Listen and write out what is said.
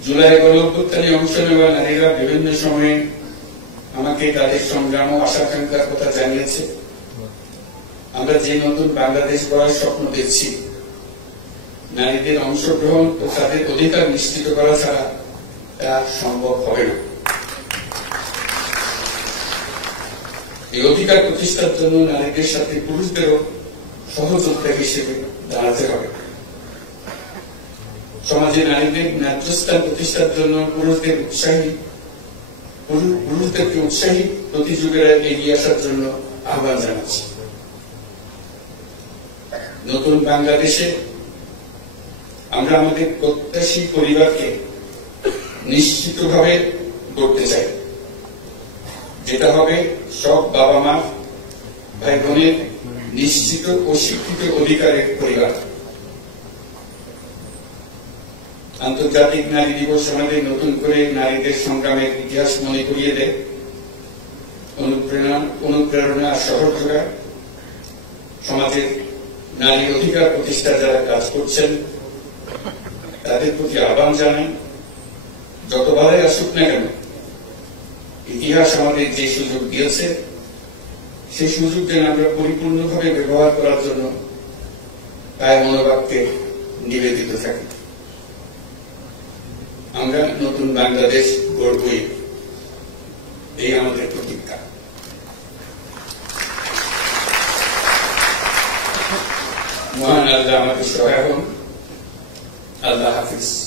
জুলাই গণঅভ্যুত্থানে অংশ নেওয়া নারীরা বিভিন্ন সময়ে আমাকে তাদের সংগ্রাম ও আশাকাঙ্ক্ষার কথা জানিয়েছে। আমরা যে নতুন বাংলাদেশ গড়ার স্বপ্ন দেখছি, নারীদের অংশগ্রহণ ও তাদের অধিকার নিশ্চিত করা ছাড়া তা সম্ভব হবে না। এই অধিকার প্রতিষ্ঠার জন্য নারীদের সাথে পুরুষদেরও সহযোদ্ধা হিসেবে দাঁড়াতে হবে। সমাজে নারীদের ন্যায্য স্থান প্রতিষ্ঠার জন্য পুরুষদেরকে উৎসাহী প্রতিযোগীরা এগিয়ে আসার জন্য আহ্বান জানাচ্ছি। নতুন বাংলাদেশে আমরা আমাদের প্রত্যাশী পরিবারকে নিশ্চিতভাবে গড়তে চাই, যেটা হবে সব বাবা মা ভাই বোনের নিশ্চিত ও স্বীকৃত অধিকারের পরিবার। আন্তর্জাতিক নারী দিবস আমাদের নতুন করে নারীদের সংগ্রামের ইতিহাস মনে করিয়ে দেয়, অনুপ্রেরণা আর শহর যোগায়। সমাজের নারী অধিকার প্রতিষ্ঠা যারা কাজ করছেন তাদের প্রতি আহ্বান জানাই, যতবারই আসুক না কেন ইতিহাস আমাদের যে সুযোগ দিয়েছে সেই সুযোগ যেন আমরা পরিপূর্ণভাবে ব্যবহার করার জন্য তাই মনোভাবকে নিবেদিত থাকি। আমরা নতুন বাংলাদেশ গড়বই, এই আমাদের প্রতিজ্ঞা। মহান আল্লাহ আমাকে সহায় হন। আল্লাহ হাফিজ।